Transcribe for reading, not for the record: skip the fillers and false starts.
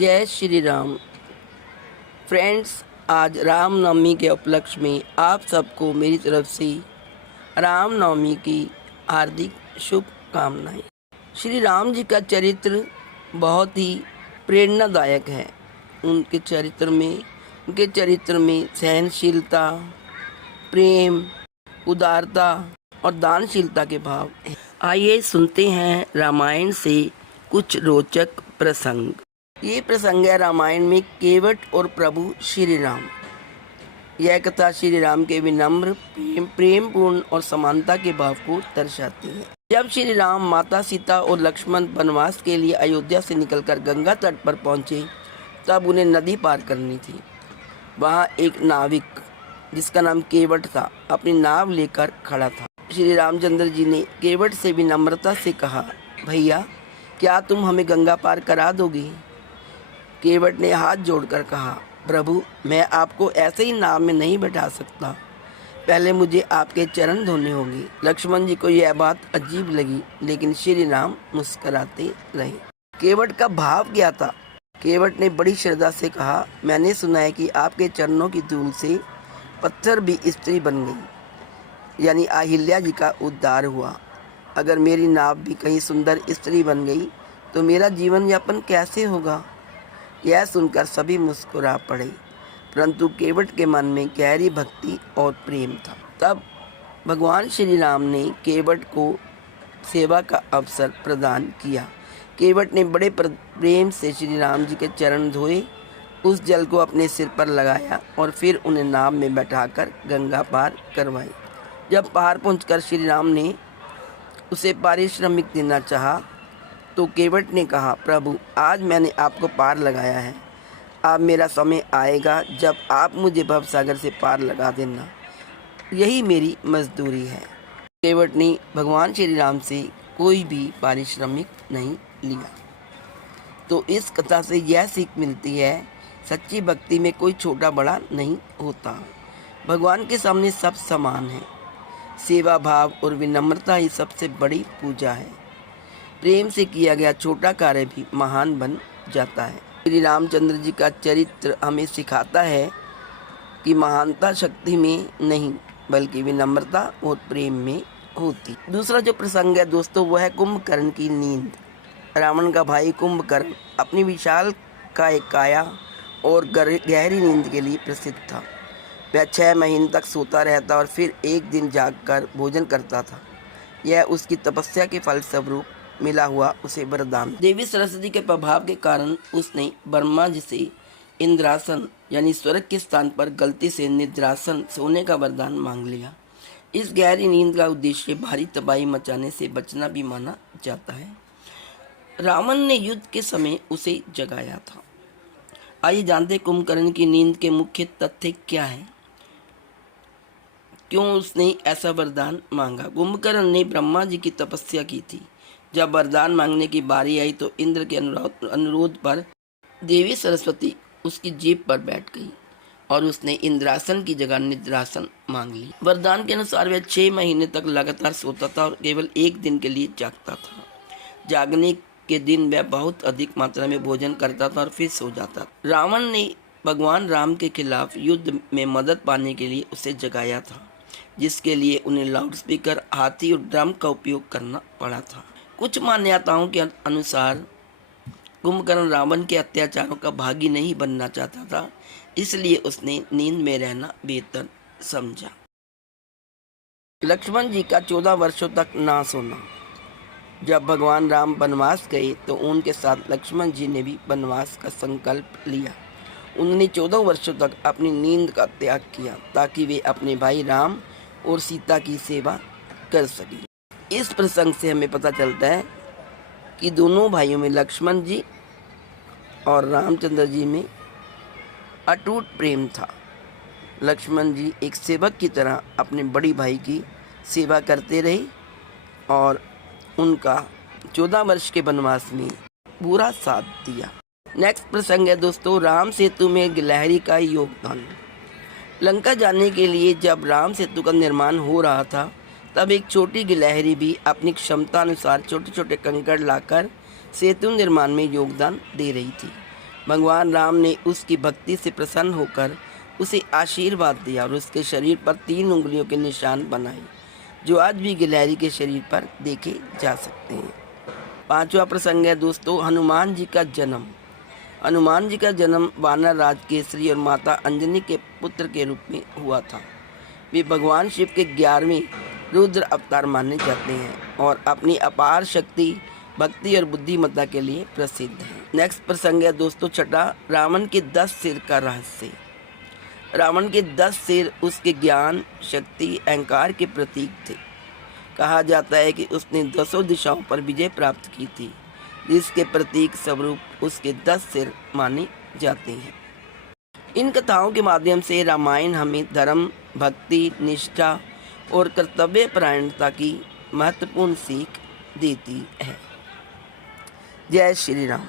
जय श्री राम। फ्रेंड्स, आज रामनवमी के उपलक्ष्य में आप सबको मेरी तरफ से रामनवमी की हार्दिक शुभकामनाएं। श्री राम जी का चरित्र बहुत ही प्रेरणादायक है। उनके चरित्र में सहनशीलता, प्रेम, उदारता और दानशीलता के भाव हैं। आइए सुनते हैं रामायण से कुछ रोचक प्रसंग। ये प्रसंग है रामायण में केवट और प्रभु श्री राम। यह कथा श्री राम के विनम्र, प्रेमपूर्ण और समानता के भाव को दर्शाती है। जब श्री राम, माता सीता और लक्ष्मण वनवास के लिए अयोध्या से निकलकर गंगा तट पर पहुंचे, तब उन्हें नदी पार करनी थी। वहां एक नाविक जिसका नाम केवट था, अपनी नाव लेकर खड़ा था। श्री रामचंद्र जी ने केवट से विनम्रता से कहा, भैया, क्या तुम हमें गंगा पार करा दोगे? केवट ने हाथ जोड़कर कहा, प्रभु, मैं आपको ऐसे ही नाव में नहीं बैठा सकता। पहले मुझे आपके चरण धोने होंगे। लक्ष्मण जी को यह बात अजीब लगी, लेकिन श्री राम मुस्कुराते रहे। केवट का भाव क्या था? केवट ने बड़ी श्रद्धा से कहा, मैंने सुना है कि आपके चरणों की धूल से पत्थर भी स्त्री बन गई, यानी अहिल्या जी का उद्धार हुआ। अगर मेरी नाव भी कहीं सुंदर स्त्री बन गई तो मेरा जीवन यापन कैसे होगा? यह सुनकर सभी मुस्कुरा पड़े, परंतु केवट के मन में गहरी भक्ति और प्रेम था। तब भगवान श्री राम ने केवट को सेवा का अवसर प्रदान किया। केवट ने बड़े प्रेम से श्री राम जी के चरण धोए, उस जल को अपने सिर पर लगाया और फिर उन्हें नाव में बैठाकर गंगा पार करवाई। जब पार पहुंचकर श्री राम ने उसे पारिश्रमिक देना चाहा तो केवट ने कहा, प्रभु, आज मैंने आपको पार लगाया है। अब मेरा समय आएगा जब आप मुझे भवसागर से पार लगा देना। यही मेरी मजदूरी है। केवट ने भगवान श्री राम से कोई भी पारिश्रमिक नहीं लिया। तो इस कथा से यह सीख मिलती है, सच्ची भक्ति में कोई छोटा बड़ा नहीं होता। भगवान के सामने सब समान है। सेवा भाव और विनम्रता ही सबसे बड़ी पूजा है। प्रेम से किया गया छोटा कार्य भी महान बन जाता है। श्री रामचंद्र जी का चरित्र हमें सिखाता है कि महानता शक्ति में नहीं, बल्कि विनम्रता और प्रेम में होती। दूसरा जो प्रसंग है दोस्तों, वो है कुंभकर्ण की नींद। रावण का भाई कुंभकर्ण अपनी विशाल काया और गहरी नींद के लिए प्रसिद्ध था। वह 6 महीने तक सोता रहता और फिर एक दिन जागकर भोजन करता था। यह उसकी तपस्या के फलस्वरूप मिला हुआ उसे वरदान। देवी सरस्वती के प्रभाव के कारण उसने ब्रह्मा जी से इंद्रासन यानी स्वर्ग के स्थान पर गलती से निद्रासन सोने का वरदान मांग लिया। इस गहरी नींद का उद्देश्य भारी तबाही मचाने से बचना भी माना जाता है। रावण ने युद्ध के समय उसे जगाया था। आइए जानते कुंभकर्ण की नींद के मुख्य तथ्य क्या है, क्यों उसने ऐसा वरदान मांगा। कुंभकर्ण ने ब्रह्मा जी की तपस्या की थी। जब वरदान मांगने की बारी आई तो इंद्र के अनुरोध पर देवी सरस्वती उसकी जीभ पर बैठ गई और उसने इंद्रासन की जगह निद्रासन मांग ली। वरदान के अनुसार वह 6 महीने तक लगातार सोता था और केवल एक दिन के लिए जागता था। जागने के दिन वह बहुत अधिक मात्रा में भोजन करता था और फिर सो जाता। रावण ने भगवान राम के खिलाफ युद्ध में मदद पाने के लिए उसे जगाया था, जिसके लिए उन्हें लाउडस्पीकर, हाथी और ड्रम का उपयोग करना पड़ा था। कुछ मान्यताओं के अनुसार कुंभकर्ण रावण के अत्याचारों का भागी नहीं बनना चाहता था, इसलिए उसने नींद में रहना बेहतर समझा। लक्ष्मण जी का 14 वर्षों तक ना सोना। जब भगवान राम वनवास गए तो उनके साथ लक्ष्मण जी ने भी वनवास का संकल्प लिया। उन्होंने 14 वर्षों तक अपनी नींद का त्याग किया ताकि वे अपने भाई राम और सीता की सेवा कर सकें। इस प्रसंग से हमें पता चलता है कि दोनों भाइयों में, लक्ष्मण जी और रामचंद्र जी में अटूट प्रेम था। लक्ष्मण जी एक सेवक की तरह अपने बड़ी भाई की सेवा करते रहे और उनका 14 वर्ष के वनवास में पूरा साथ दिया। नेक्स्ट प्रसंग है दोस्तों, राम सेतु में गिलहरी का योगदान। लंका जाने के लिए जब राम सेतु का निर्माण हो रहा था, तब एक छोटी गिलहरी भी अपनी क्षमता अनुसार छोटे छोटे कंकड़ लाकर सेतु निर्माण में योगदान दे रही थी। भगवान राम ने उसकी भक्ति से प्रसन्न होकर उसे आशीर्वाद दिया और उसके शरीर पर 3 उंगलियों के निशान बनाए, जो आज भी गिलहरी के शरीर पर देखे जा सकते हैं। 5वां प्रसंग है दोस्तों, हनुमान जी का जन्म। हनुमान जी का जन्म वानर राज केसरी और माता अंजनी के पुत्र के रूप में हुआ था। वे भगवान शिव के 11वें रुद्र अवतार माने जाते हैं और अपनी अपार शक्ति, भक्ति और बुद्धिमत्ता के लिए प्रसिद्ध है। नेक्स्ट प्रसंग है दोस्तों 6, रावण के 10 सिर का रहस्य। रावण के 10 सिर उसके ज्ञान, शक्ति, अहंकार के प्रतीक थे। कहा जाता है कि उसने 10 दिशाओं पर विजय प्राप्त की थी, जिसके प्रतीक स्वरूप उसके 10 सिर माने जाते हैं। इन कथाओं के माध्यम से रामायण हमें धर्म, भक्ति, निष्ठा और कर्तव्य परायणता की महत्वपूर्ण सीख देती है। जय श्री राम।